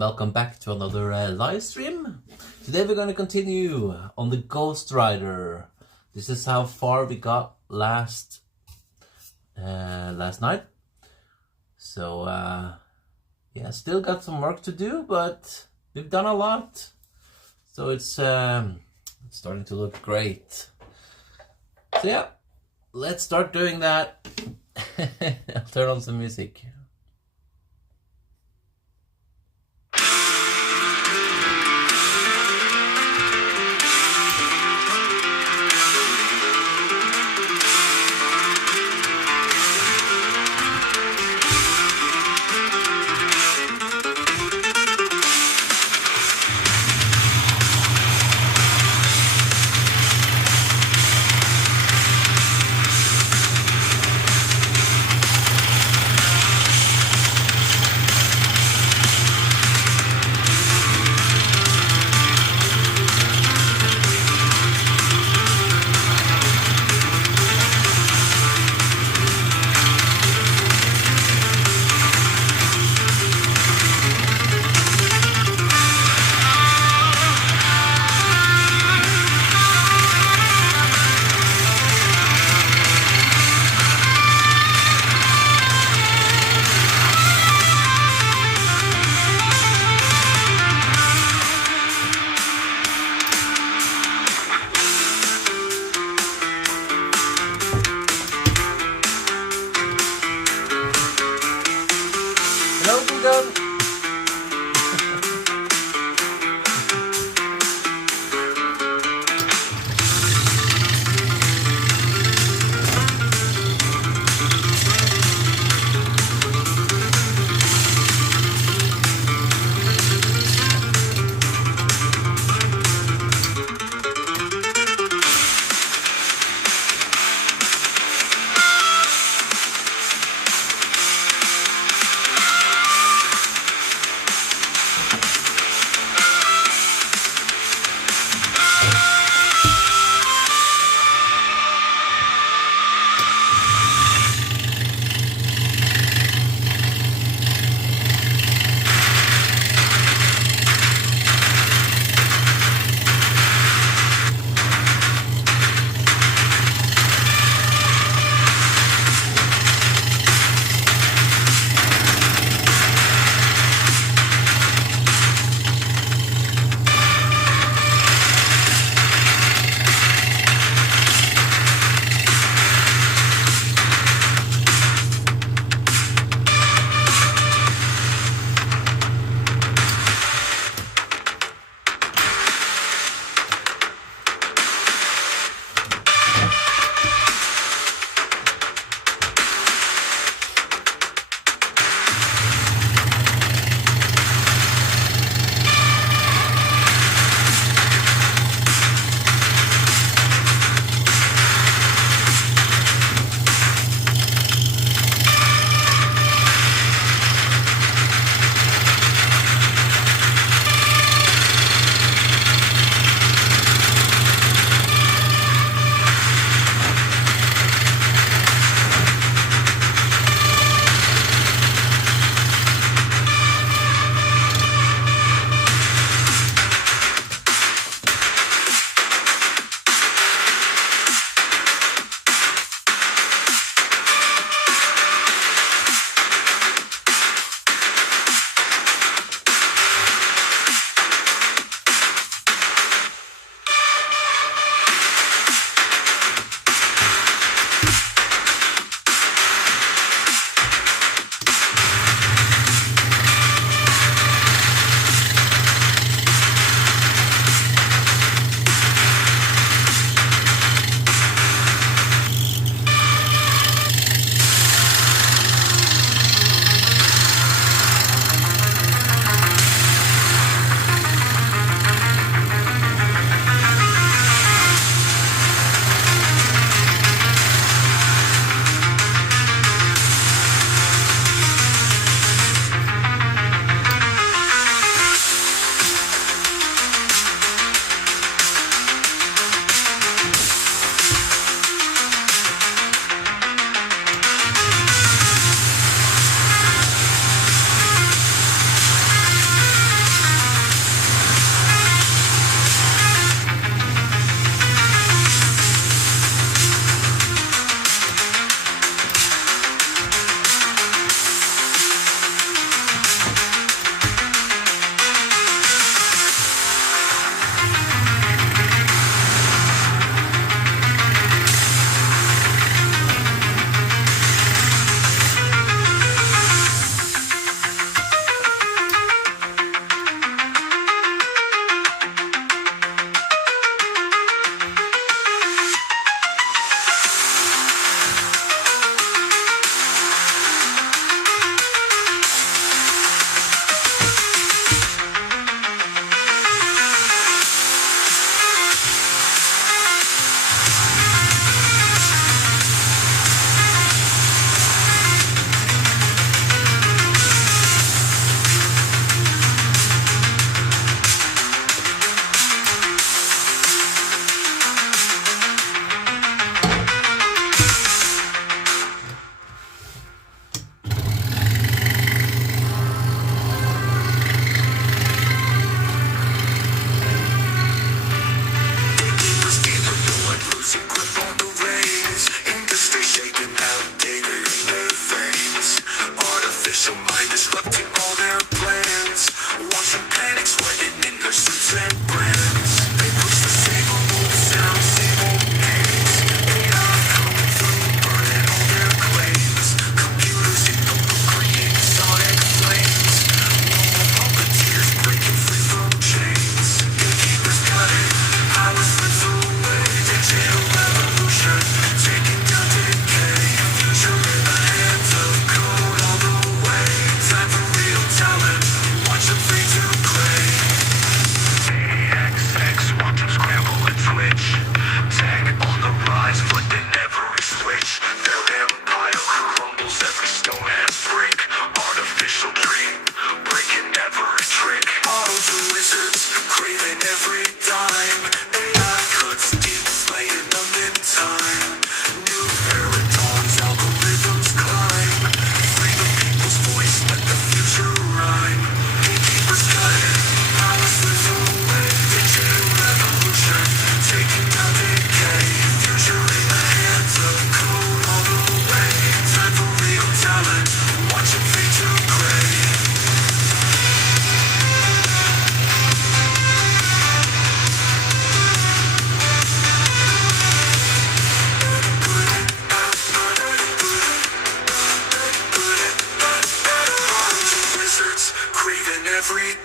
welcome back to another live stream. Today we're going to continue on the Ghost Rider. This is how far we got last night. So yeah, still got some work to do, but we've done a lot. So it's starting to look great. So yeah, let's start doing that. I'll turn on some music.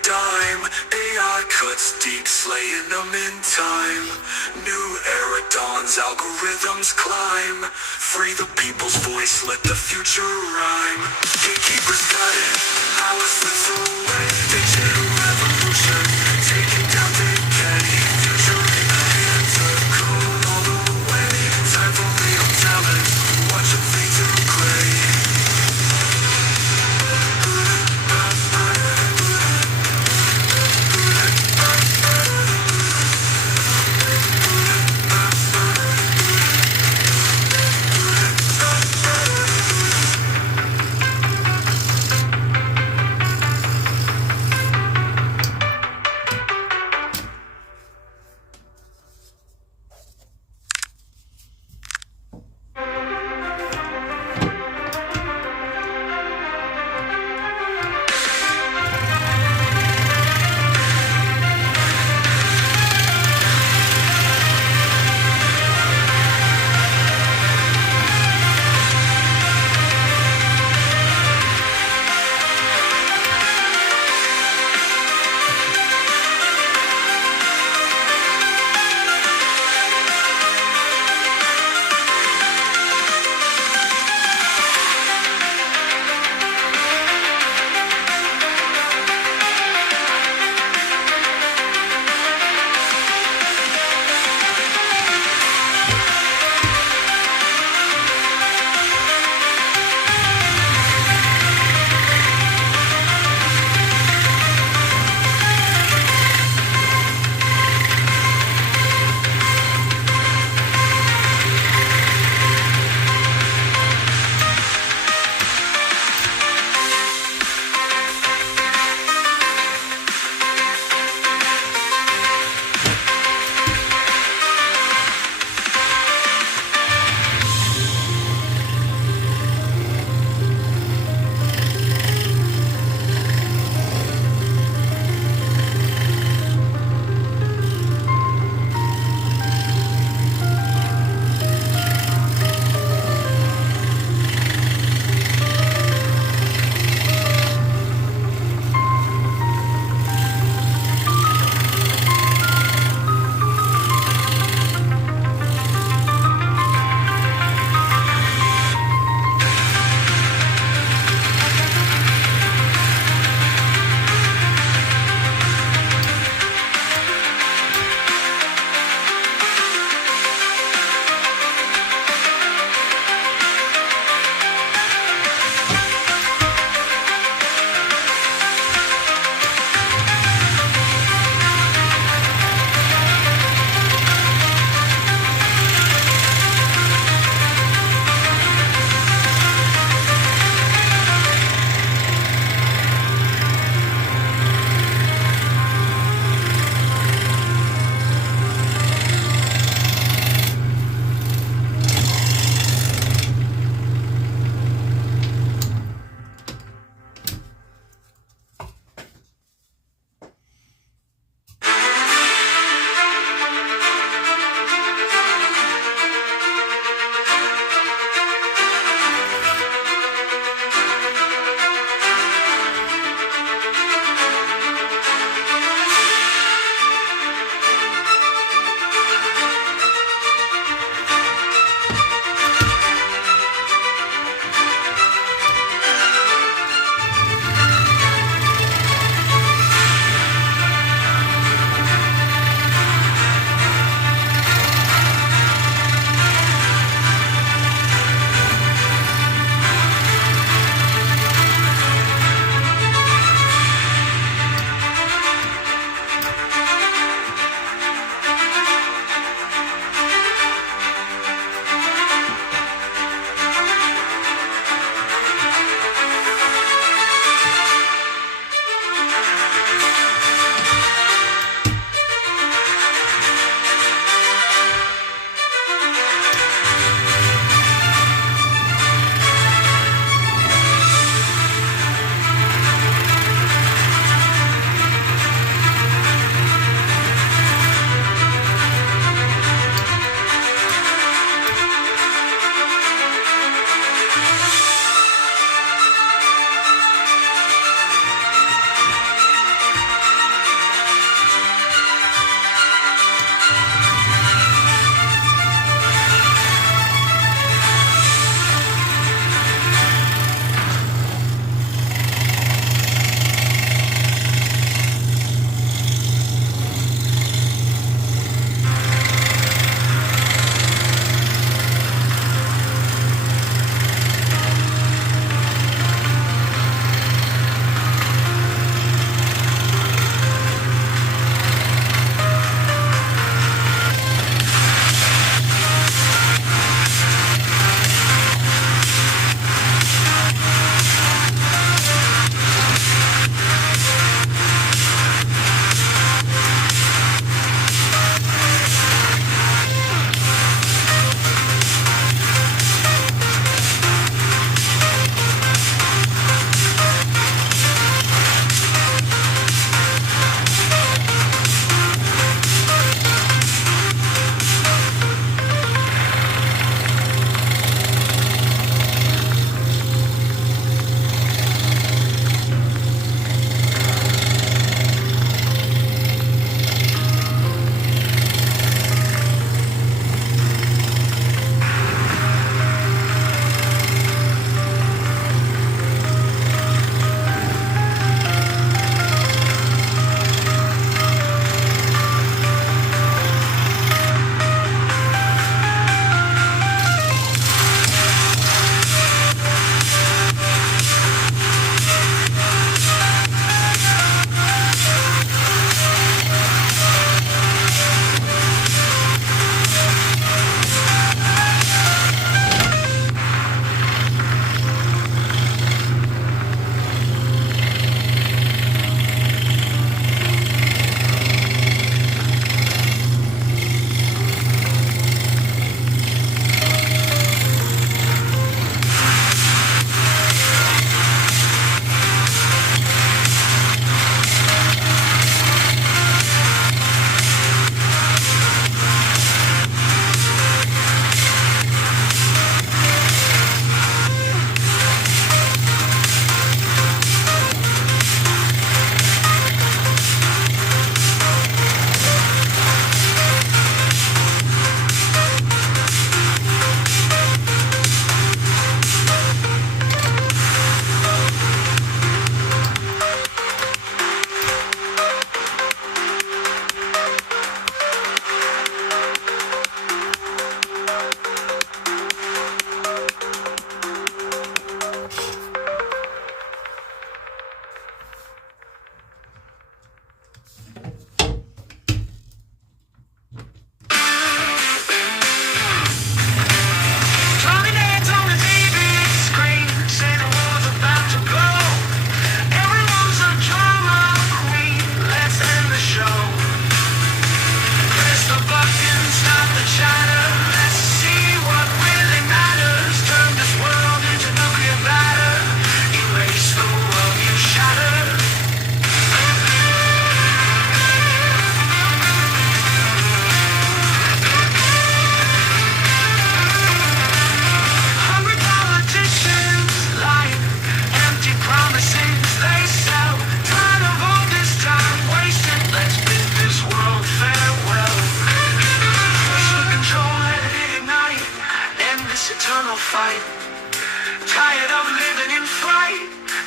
dime. AI cuts deep, slaying them in time. New era dawns, algorithms climb. Free the people's voice, let the future rhyme. Gatekeepers got it, power slips away. Digital revolution, taking down decay. Future in the hands of code all the way. Time for real talent, watch them fade to gray.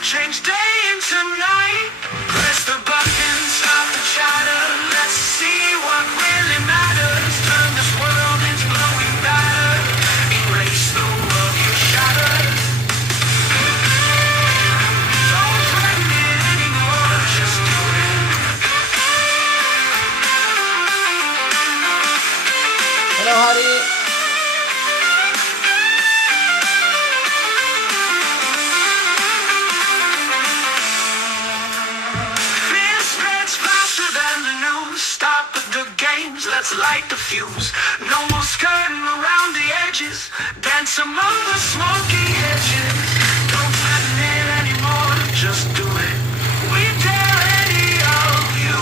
change day into night. Press the button, stop the chatter. Let's see what really matters. Turn this world into glowing matter. Erase the world you shattered. Don't threaten it anymore, just do it. Hello, Henri. Let's light the fuse. No more skirting around the edges. Dance among the smoky edges. Don't threaten it anymore, just do it. We dare any of you.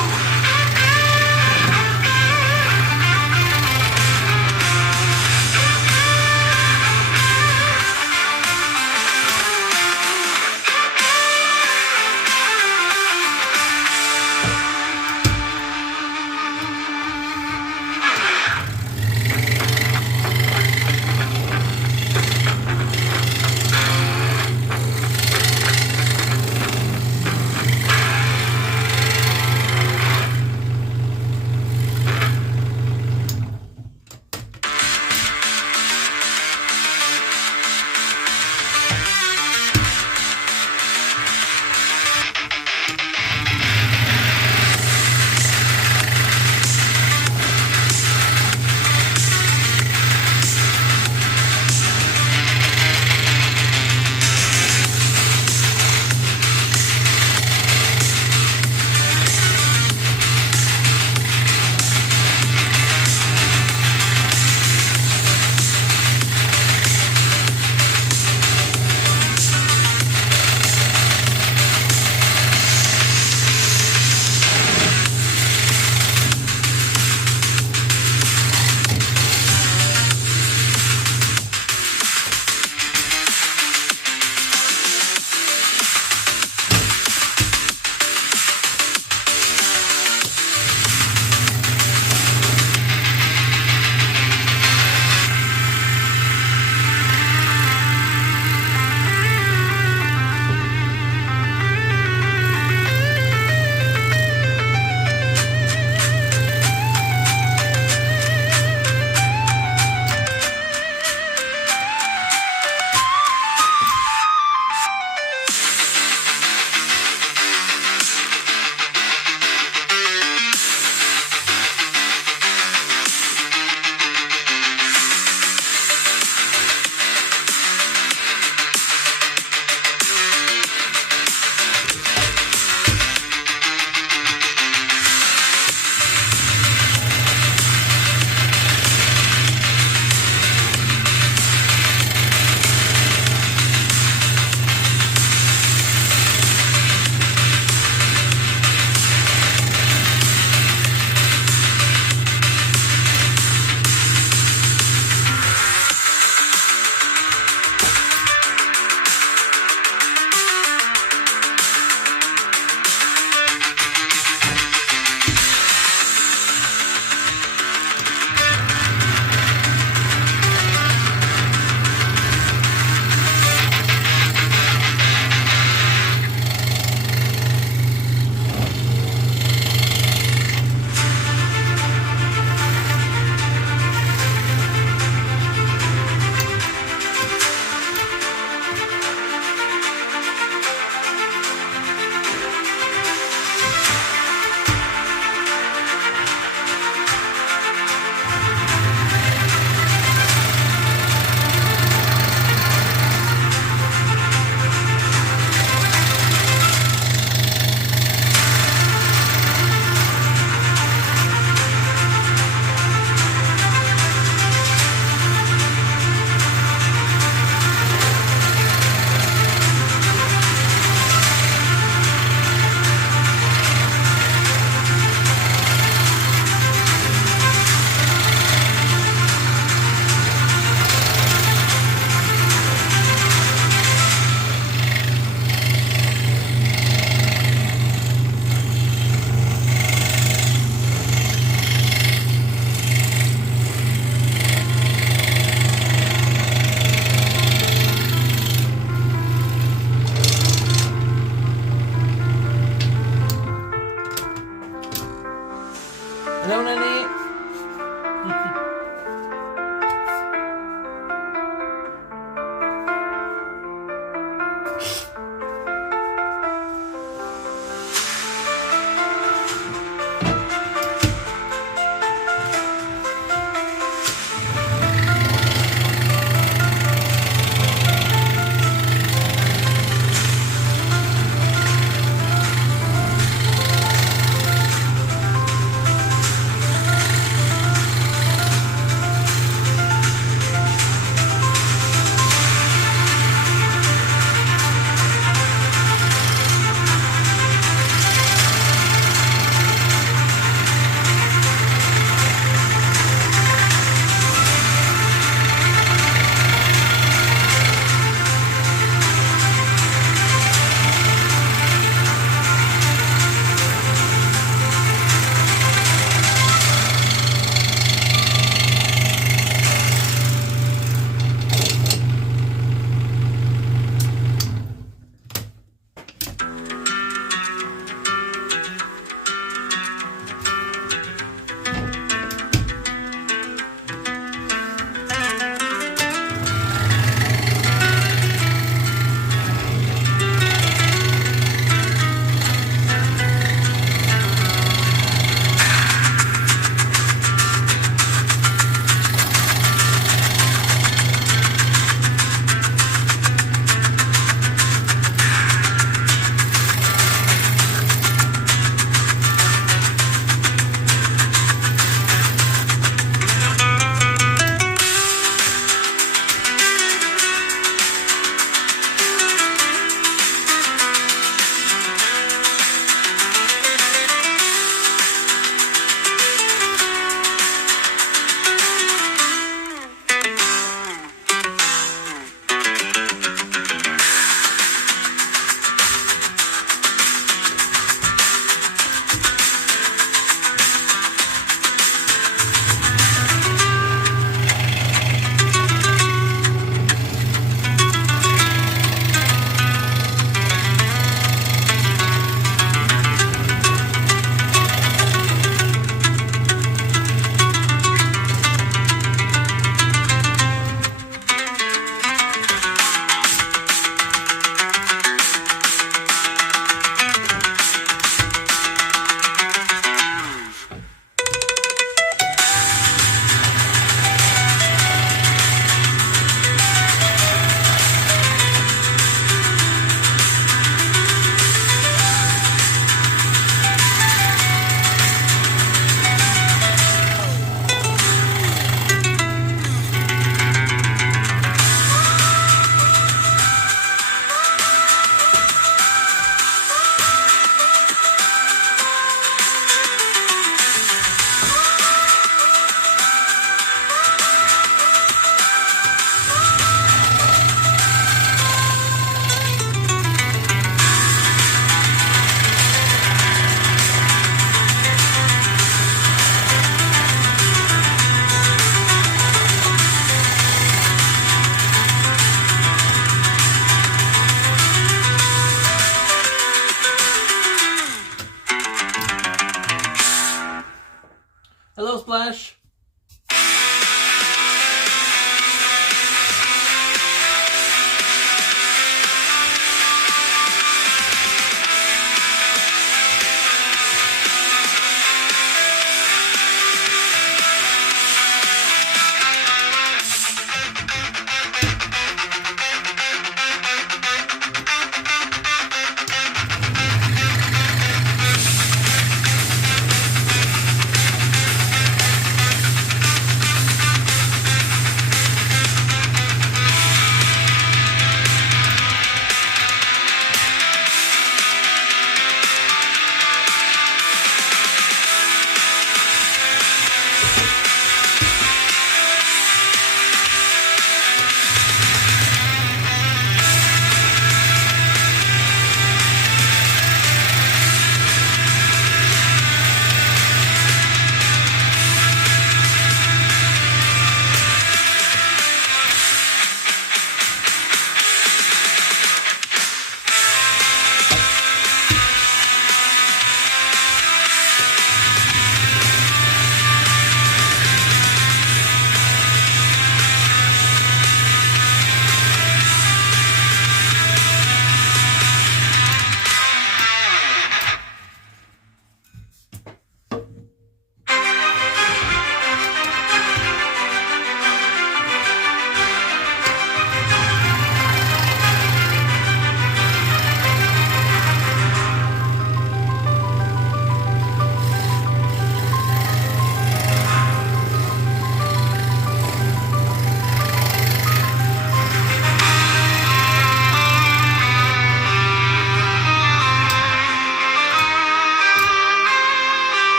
Flash.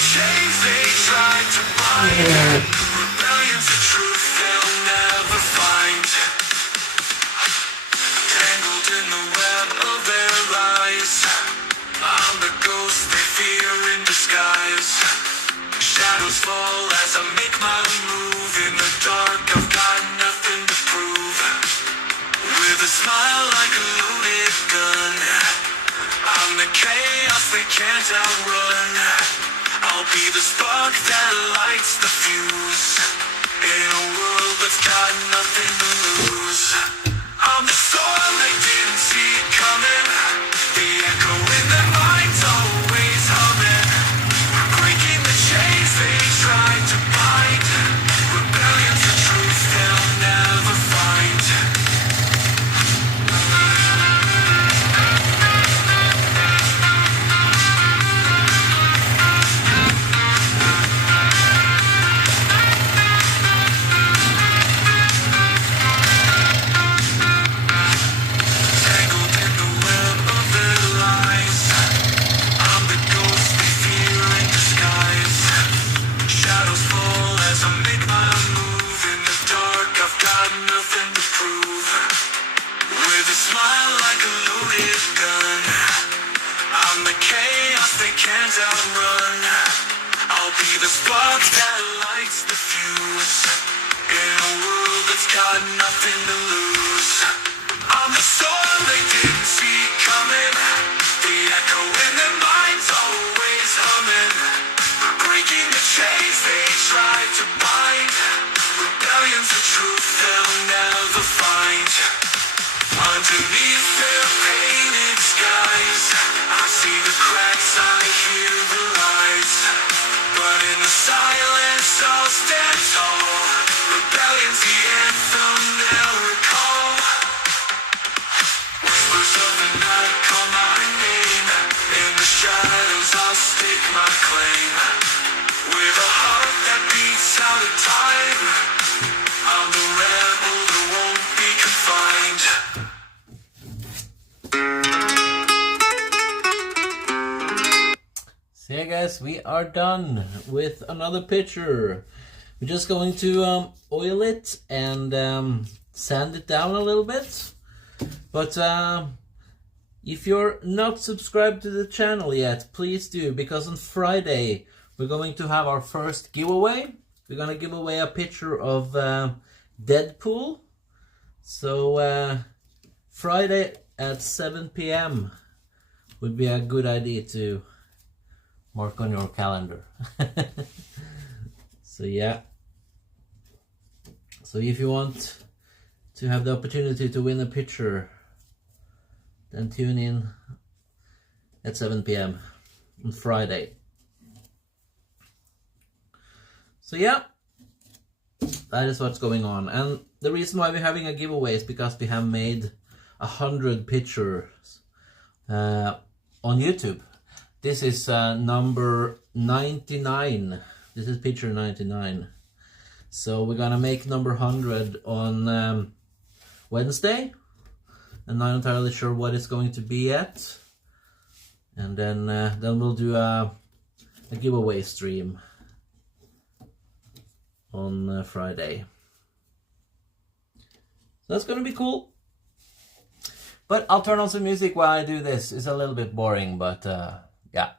chains they tried to bind. Rebellion's the truth they'll never find. Tangled in the web of their lies. I'm the ghost they fear in disguise. Shadows fall as I make my move. In the dark I've got nothing to prove. With a smile like a loaded gun, I'm the chaos they can't outrun. I'll be the spark that lights the fuse. In a world that's got nothing to lose. I'm the storm they didn't see coming. The echo in their minds always humming. Breaking the chains they tried to bind. Rebellion's the truth they'll never find. Tangled in the web of their lies. I'm the ghost they fear in disguise. Shadows fall as I make my move. In the dark I've got nothing to prove. With a smile like a loaded gun, I'm the chaos they can't outrun. I'll be the spark that lights the fuse. In a world that's got nothing to lose. I'm the storm they didn't see coming. The echo in their minds always humming. Breaking the chains they tried to bind. Rebellion's the truth they'll never find. Underneath their painted skies, I see the cracks, I hear the lies. But in the silence I'll stand tall. Rebellion's the anthem they'll recall. Whispers of the night call my name. In the shadows I'll stake my claim. With a heart that beats out of time, I'm the rebel who won't be confined. So yeah guys, we are done with another picture. We're just going to oil it and sand it down a little bit. But if you're not subscribed to the channel yet, please do, because on Friday we're going to have our first giveaway. We're going to give away a picture of Deadpool. So Friday at 7 p.m. would be a good idea to mark on your calendar. So yeah. So if you want to have the opportunity to win a picture, then tune in at 7 p.m. on Friday. So yeah, that is what's going on. And the reason why we're having a giveaway is because we have made 100 pictures on YouTube. This is number 99. This is picture 99. So we're gonna make number 100 on Wednesday. I'm not entirely sure what it's going to be yet. And then we'll do a giveaway stream on Friday. So that's gonna be cool. But I'll turn on some music while I do this. It's a little bit boring, but yeah.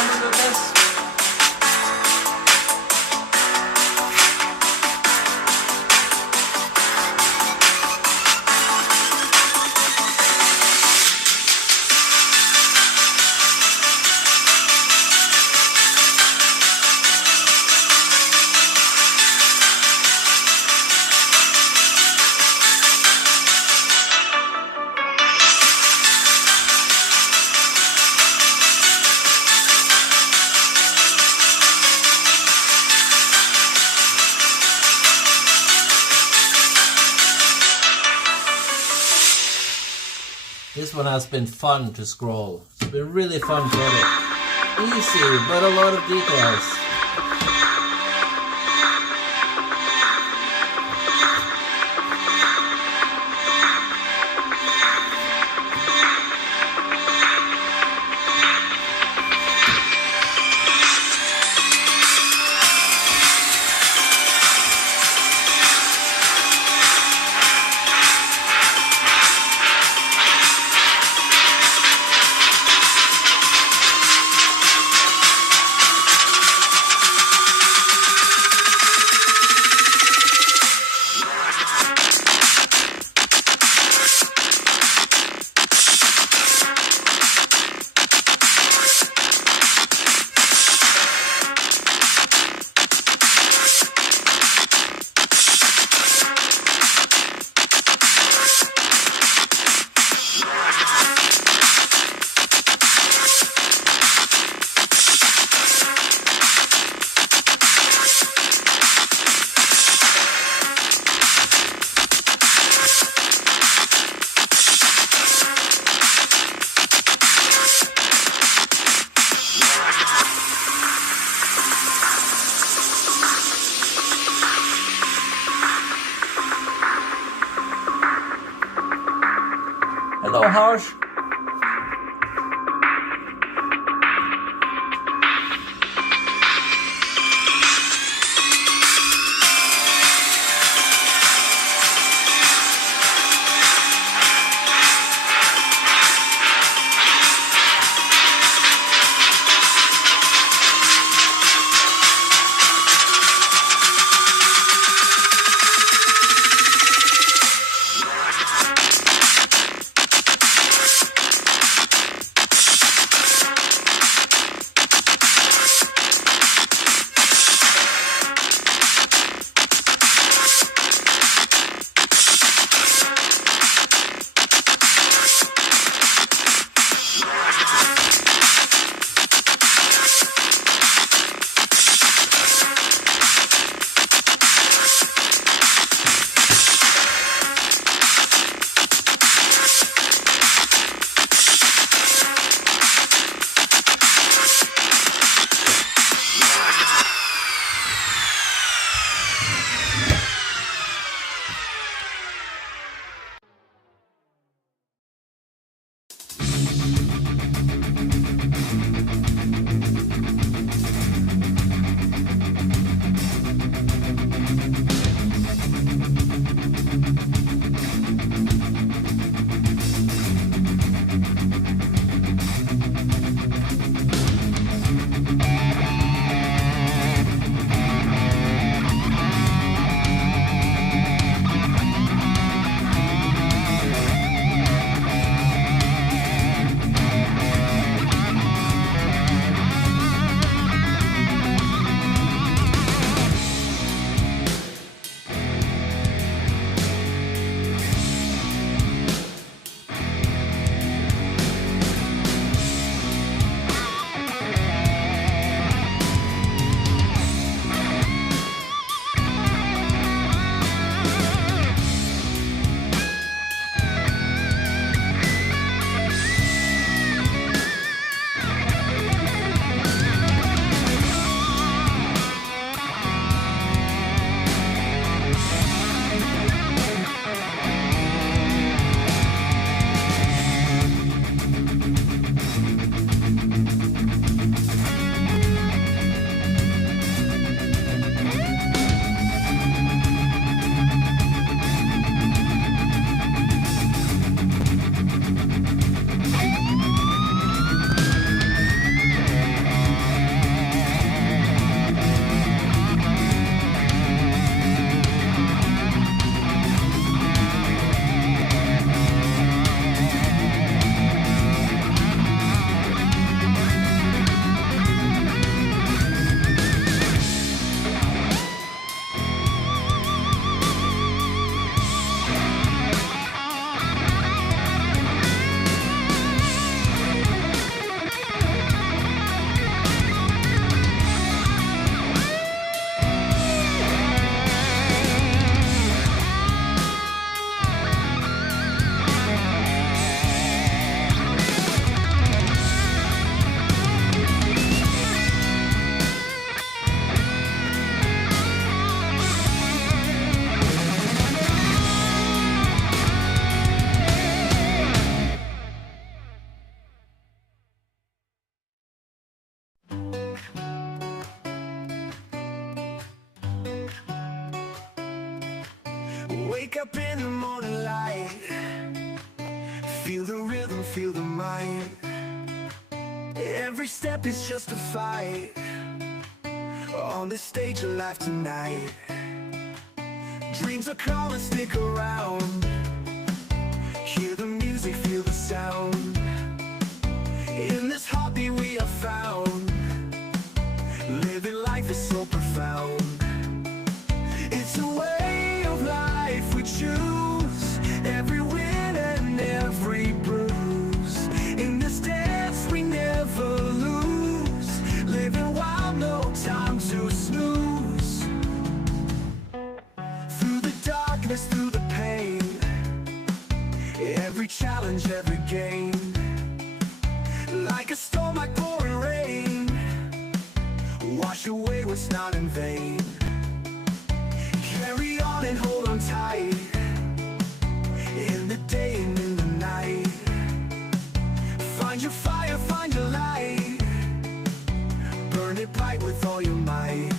fun to do this. This one has been fun to scroll. It's been really fun to edit. Easy, but a lot of details. Hello, Harsh. Wake up in the morning light, feel the rhythm, feel the mind. Every step is just a fight, on this stage of life tonight. Dreams are calling, stick around. Hear the music, feel the sound. In this hobby we are found. Living life is so profound. It's a way of life we choose. Every win and every bruise. In this dance we never lose. Living wild, no time to snooze. Through the darkness, through the pain, every challenge, every game. Like a storm, like pouring rain, wash away what's not in vain. Carry on and hold on tight, in the day and in the night. Find your fire, find your light, burn it bright with all your might.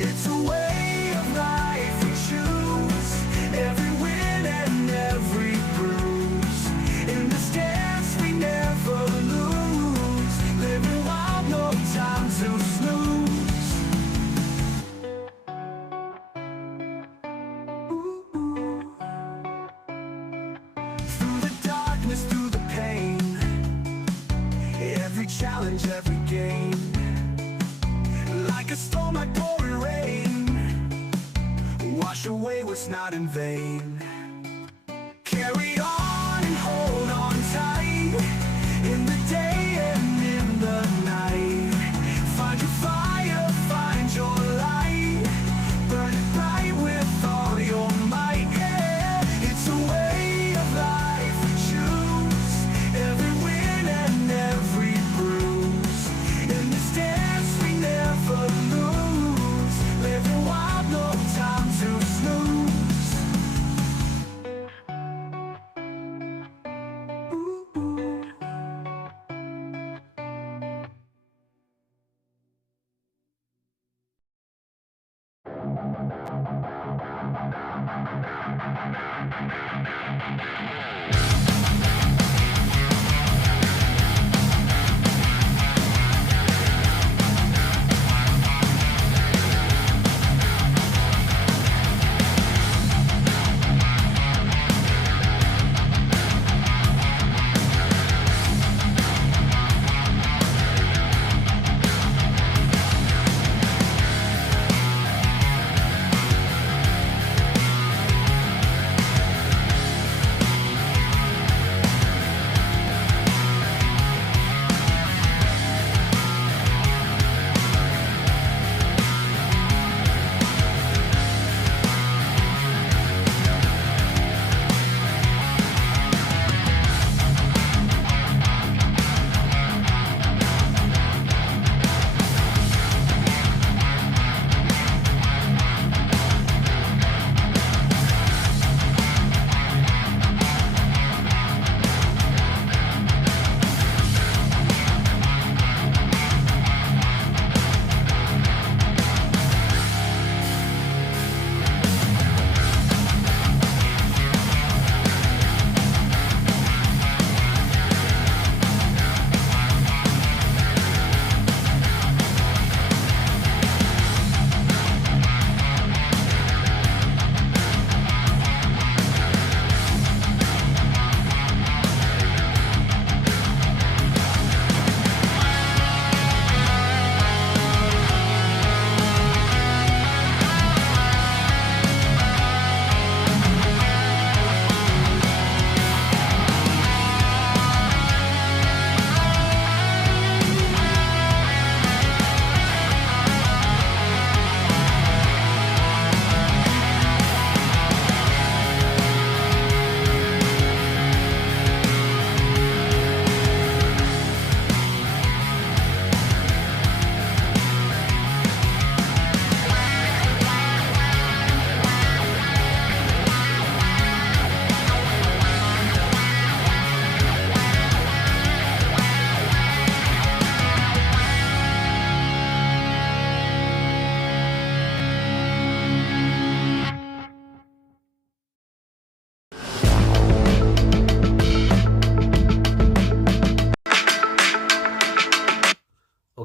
It's a way of life we choose. Every win and every bruise. In this dance we never lose. Living wild, no time to snooze. Through the darkness, through the pain, every challenge, every game. Like a storm, like pouring rain, wash away what's not in vain. Carry on and hold on tight, in the day and in the night. Find your fire, find your light, burn it bright with all your might. Yeah, it's a way of life we choose. Every win and every bruise. In this dance we never lose. Living wild, no time to snooze.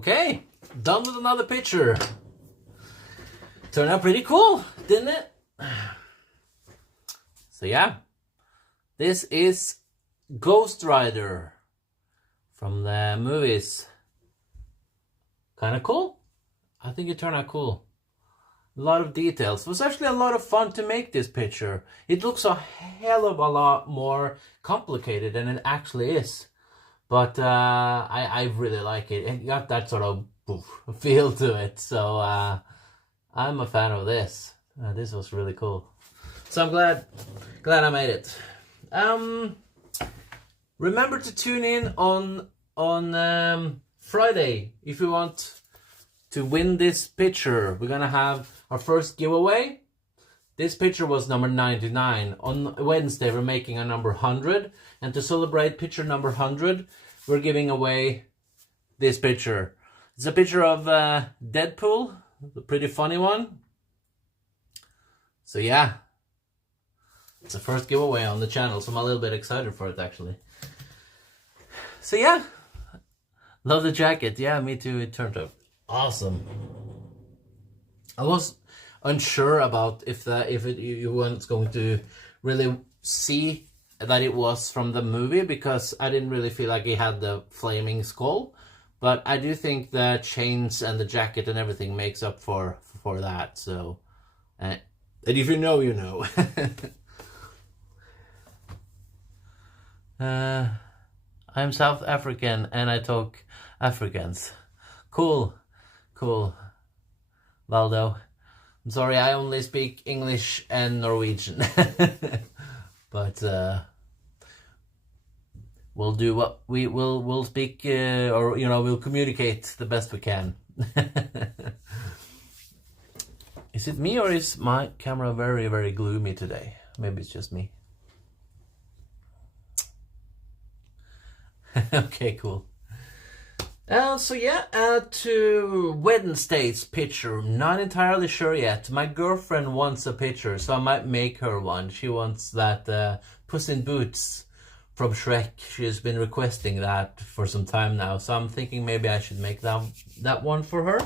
Okay, done with another picture. Turned out pretty cool, didn't it? So yeah, this is Ghost Rider from the movies. Kind of cool. I think it turned out cool. A lot of details. It was actually a lot of fun to make this picture. It looks a hell of a lot more complicated than it actually is. But I really like it. It got that sort of feel to it. So I'm a fan of this. This was really cool. So I'm glad I made it. Remember to tune in on Friday if you want to win this picture. We're gonna have our first giveaway. This picture was number 99. On Wednesday we're making a number 100, and to celebrate picture number 100 we're giving away this picture. It's a picture of Deadpool, a pretty funny one. So yeah, it's the first giveaway on the channel, so I'm a little bit excited for it actually. So yeah, love the jacket. Yeah, me too. It turned out awesome. I was unsure about if you weren't going to really see that it was from the movie, because I didn't really feel like he had the flaming skull. But I do think the chains and the jacket and everything makes up for that. So, and if you know, you know. I'm South African and I talk Afrikaans. Cool. Valdo. I'm sorry, I only speak English and Norwegian. But we'll do what we'll speak, or we'll communicate the best we can. Is it me, or is my camera very, very gloomy today? Maybe it's just me. Okay, cool. So yeah, to Wednesday's picture, not entirely sure yet. My girlfriend wants a picture, so I might make her one. She wants that Puss in Boots from Shrek. She's been requesting that for some time now, so I'm thinking maybe I should make that one for her.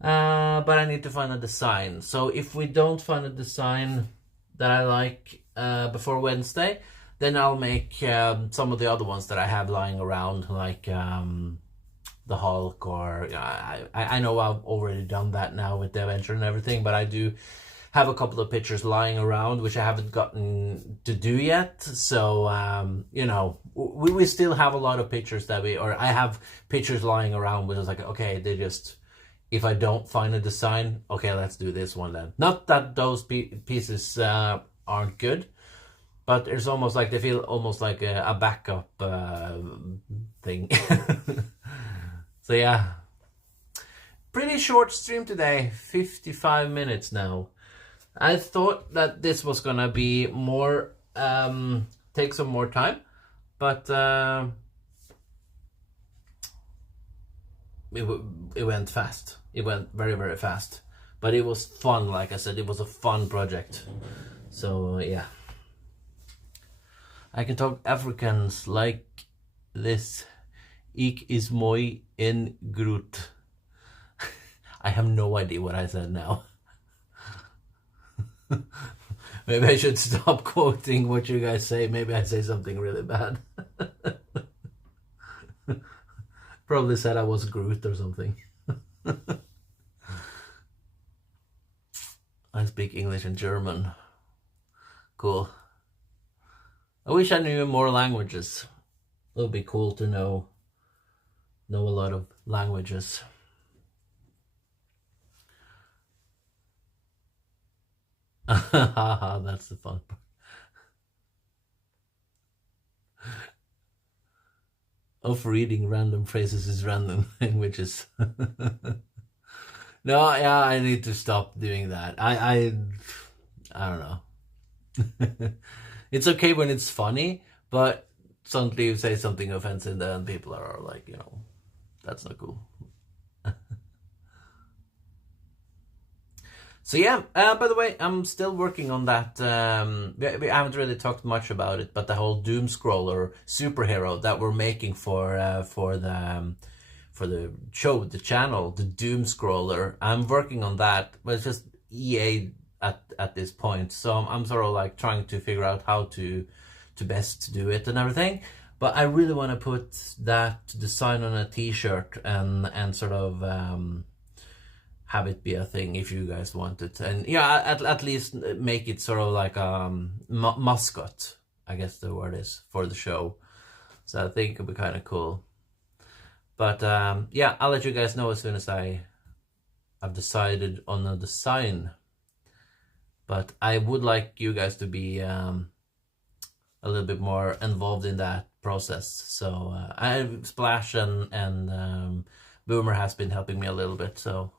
But I need to find a design. So if we don't find a design that I like before Wednesday, then I'll make some of the other ones that I have lying around, like the Hulk, or I know I've already done that now with the Avenger and everything, but I do have a couple of pictures lying around which I haven't gotten to do yet. So we still have a lot of pictures I have pictures lying around which is like, okay, they just, if I don't find a design, okay, let's do this one then. Not that those pieces aren't good, but it's almost like they feel almost like a backup thing. So yeah, pretty short stream today, 55 minutes now. I thought that this was gonna be more, take some more time, but it went fast. It went very, very fast, but it was fun. Like I said, it was a fun project. So yeah, I can talk Afrikaans like this. Ik is mooi en groot. I have no idea what I said now. Maybe I should stop quoting what you guys say. Maybe I say something really bad. Probably said I was Groot or something. I speak English and German. Cool. I wish I knew more languages. It would be cool to know a lot of languages. Haha, that's the fun part. Of reading random phrases is random languages. No, yeah, I need to stop doing that. I don't know. It's okay when it's funny, but suddenly you say something offensive and people are like, that's not cool. So yeah, by the way, I'm still working on that. We haven't really talked much about it, but the whole Doom Scroller superhero that we're making for show, the channel, the Doom Scroller. I'm working on that, but it's just EA at this point. So I'm sort of like trying to figure out how to best do it and everything. But I really want to put that design on a t-shirt and sort of have it be a thing if you guys want it. And yeah, at least make it sort of like a mascot, I guess the word is, for the show. So I think it'll be kind of cool. But yeah, I'll let you guys know as soon as I've decided on a design. But I would like you guys to be a little bit more involved in that process. So Splash and Boomer has been helping me a little bit. So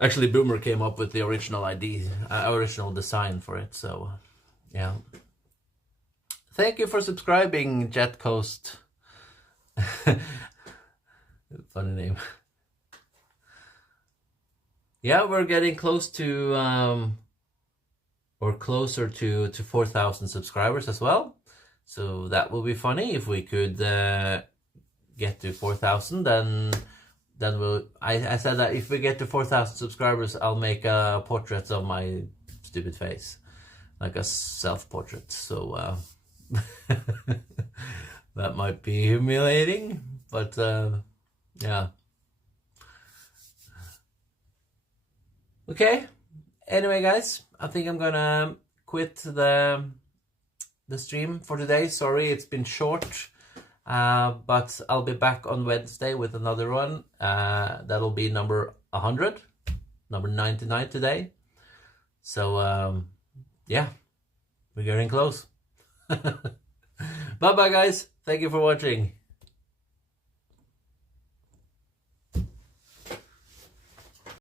actually, Boomer came up with the original original design for it. So yeah. Thank you for subscribing, Jet Coast. Funny name. Yeah, we're getting close to or closer to 4,000 subscribers as well. So that will be funny if we could get to 4,000. Then we'll. I said that if we get to 4,000 subscribers, I'll make a portrait of my stupid face, like a self-portrait. So that might be humiliating, but yeah. Okay. Anyway, guys, I think I'm gonna quit the stream for today. Sorry, it's been short, but I'll be back on Wednesday with another one. That'll be number 100, number 99 today. So yeah, we're getting close. Bye bye, guys. Thank you for watching.